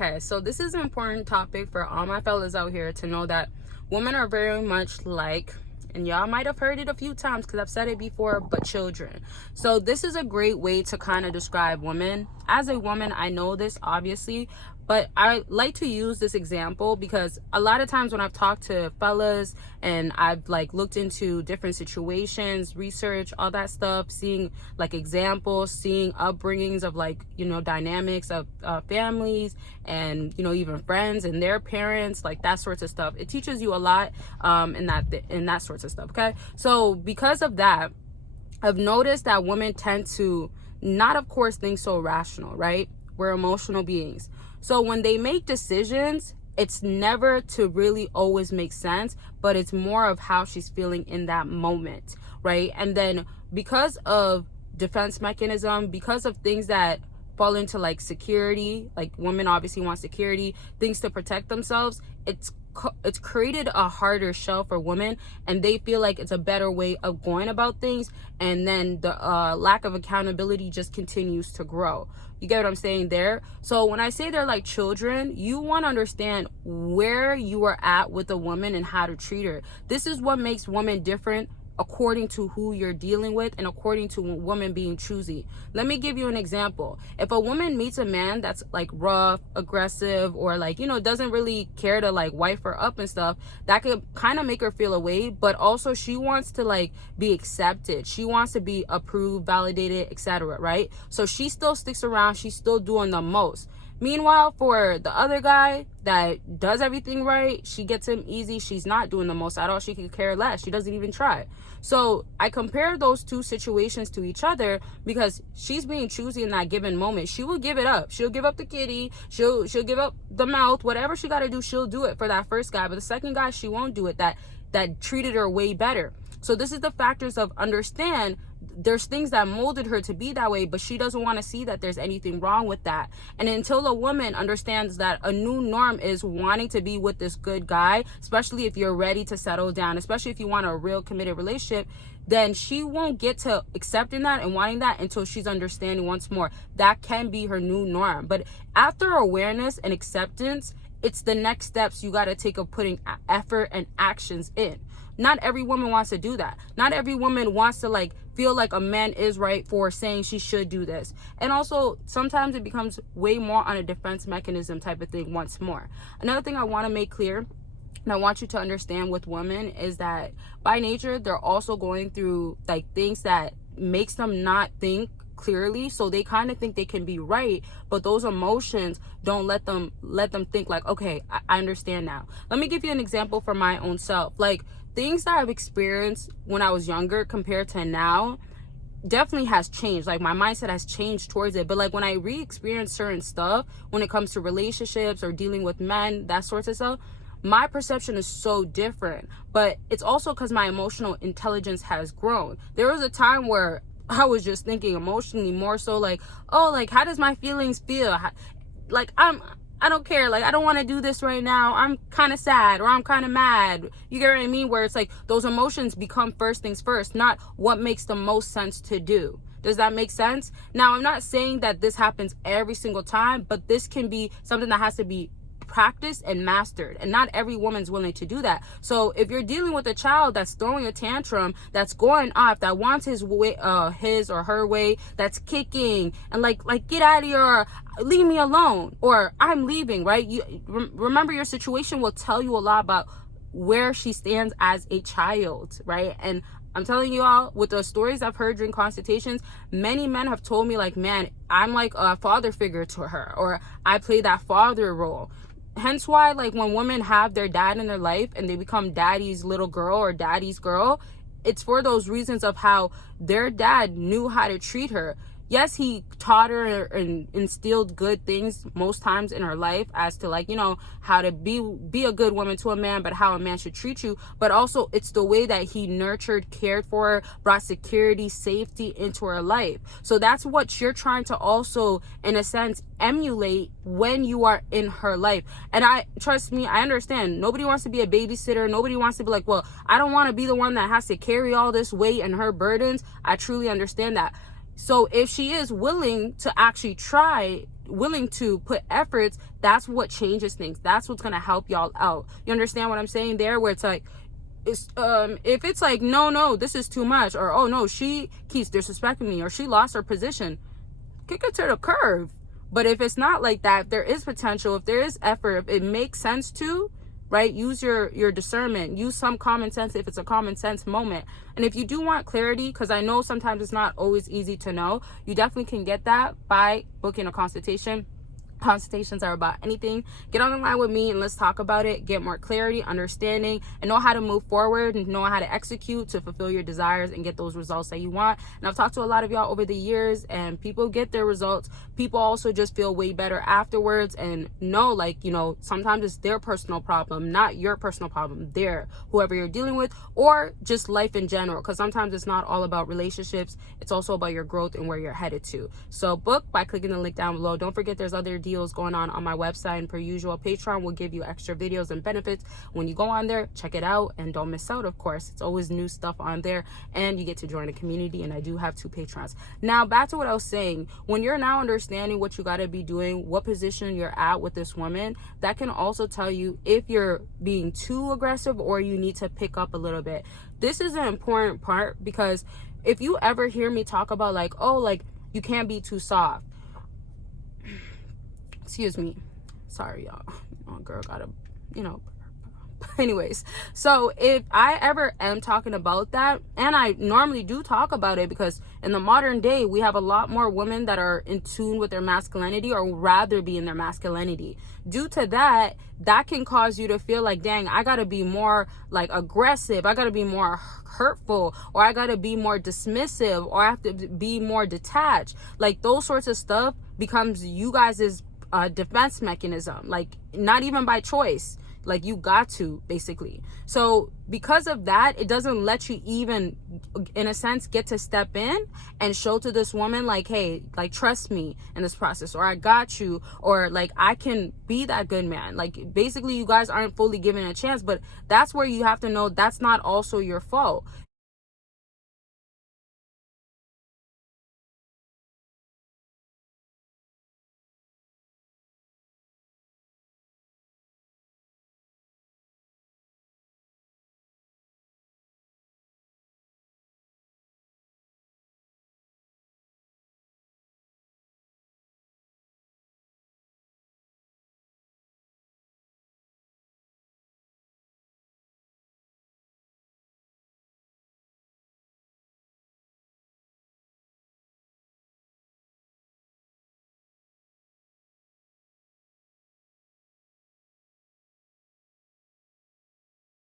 Okay, so this is an important topic for all my fellas out here to know that women are very much like, and y'all might have heard it a few times because I've said it before, but children. So this is a great way to kind of describe women. As a woman, I know this obviously, but I like to use this example because a lot of times when I've talked to fellas and I've like looked into different situations, research, all that stuff, seeing like examples, seeing upbringings of like, you know, dynamics of families and, you know, even friends and their parents, like that sorts of stuff. It teaches you a lot in that sorts of stuff. Okay. So because of that, I've noticed that women tend to not, of course, think so rational, right? We're emotional beings. So when they make decisions, it's never to really always make sense, but it's more of how she's feeling in that moment, right? And then because of defense mechanism, because of things that fall into like security, like women obviously want security, things to protect themselves, it's created a harder shell for women, and they feel like it's a better way of going about things, and then the lack of accountability just continues to grow. You get what I'm saying there? So when I say they're like children, you want to understand where you are at with a woman and how to treat her. This is what makes women different according to who you're dealing with and according to a woman being choosy. Let me give you an example. If a woman meets a man that's like rough, aggressive, or like, you know, doesn't really care to like wife her up and stuff, that could kind of make her feel away, but also she wants to like be accepted. She wants to be approved, validated, etc., right? So she still sticks around. She's still doing the most. Meanwhile, for the other guy that does everything right, she gets him easy. She's not doing the most at all. She could care less. She doesn't even try. So I compare those two situations to each other because she's being choosy in that given moment. She will give it up. She'll give up the kitty. She'll give up the mouth. Whatever she got to do, she'll do it for that first guy. But the second guy, she won't do it. That treated her way better. So this is the factors of understand. There's things that molded her to be that way, but she doesn't want to see that there's anything wrong with that. And until a woman understands that a new norm is wanting to be with this good guy, especially if you're ready to settle down, especially if you want a real committed relationship, then she won't get to accepting that and wanting that until she's understanding once more. That can be her new norm. But after awareness and acceptance, it's the next steps you got to take of putting effort and actions in. Not every woman wants to do that. Not every woman wants to like feel like a man is right for saying she should do this. And also sometimes it becomes way more on a defense mechanism type of thing once more. Another thing I want to make clear and I want you to understand with women is that by nature, they're also going through like things that makes them not think clearly, so they kind of think they can be right, but those emotions don't let them think like, okay, I understand now. Let me give you an example for my own self. Like things that I've experienced when I was younger compared to now definitely has changed. Like my mindset has changed towards it. But like when I re-experience certain stuff when it comes to relationships or dealing with men, that sorts of stuff, my perception is so different. But it's also because my emotional intelligence has grown. There was a time where I was just thinking emotionally more so like, oh, like how does my feelings feel? Like I don't care. Like, I don't want to do this right now. I'm kind of sad or I'm kind of mad. You get what I mean? Where it's like those emotions become first things first, not what makes the most sense to do. Does that make sense? Now, I'm not saying that this happens every single time, but this can be something that has to be practiced and mastered, and not every woman's willing to do that. So if you're dealing with a child that's throwing a tantrum, that's going off, that wants his way, his or her way, that's kicking and like get out of here, or leave me alone, or I'm leaving, right? You remember, your situation will tell you a lot about where she stands as a child, right? And I'm telling you all, with the stories I've heard during consultations, many men have told me like, man, I'm like a father figure to her, or I play that father role. Hence why, like, when women have their dad in their life and they become daddy's little girl or daddy's girl, it's for those reasons of how their dad knew how to treat her. Yes, he taught her and instilled good things most times in her life as to, like, you know, how to be a good woman to a man, but how a man should treat you. But also it's the way that he nurtured, cared for her, brought security, safety into her life. So that's what you're trying to also, in a sense, emulate when you are in her life. And trust me, I understand. Nobody wants to be a babysitter. Nobody wants to be like, well, I don't want to be the one that has to carry all this weight and her burdens. I truly understand that. So if she is willing to actually try willing to put efforts, that's what changes things. That's what's going to help y'all out. You understand what I'm saying there? Where it's like, if it's like, no, this is too much, or oh no, she keeps disrespecting me, or she lost her position, kick it to the curb. But if it's not like that, if there is potential, if there is effort, if it makes sense to, right, use your discernment, use some common sense if it's a common sense moment. And if you do want clarity, because I know sometimes it's not always easy to know, you definitely can get that by booking a consultation. Consultations are about anything. Get on the line with me and let's talk about it, get more clarity, understanding, and know how to move forward and know how to execute to fulfill your desires and get those results that you want. And I've talked to a lot of y'all over the years, and people get their results. People also just feel way better afterwards, and know, like, you know, sometimes it's their personal problem, not your personal problem, whoever you're dealing with, or just life in general, because sometimes it's not all about relationships, it's also about your growth and where you're headed to. So book by clicking the link down below. Don't forget there's other deals going on my website, and per usual, Patreon will give you extra videos and benefits when you go on there. Check it out and don't miss out. Of course, it's always new stuff on there, and you get to join a community, and I do have 2 patrons. Now back to what I was saying. When you're now understanding what you got to be doing, what position you're at with this woman, that can also tell you if you're being too aggressive or you need to pick up a little bit. This is an important part, because if you ever hear me talk about like, oh, like you can't be too soft, excuse me, sorry y'all, girl gotta, you know. Anyways, so if I ever am talking about that, and I normally do talk about it, because in the modern day we have a lot more women that are in tune with their masculinity, or rather be in their masculinity. Due to that, that can cause you to feel like, dang, I gotta be more like aggressive, I gotta be more hurtful, or I gotta be more dismissive, or I have to be more detached. Like those sorts of stuff becomes you guys' defense mechanism, like not even by choice, like you got to, basically. So because of that, it doesn't let you even, in a sense, get to step in and show to this woman like, hey, like trust me in this process, or I got you, or like I can be that good man. Like basically you guys aren't fully given a chance, but that's where you have to know that's not also your fault.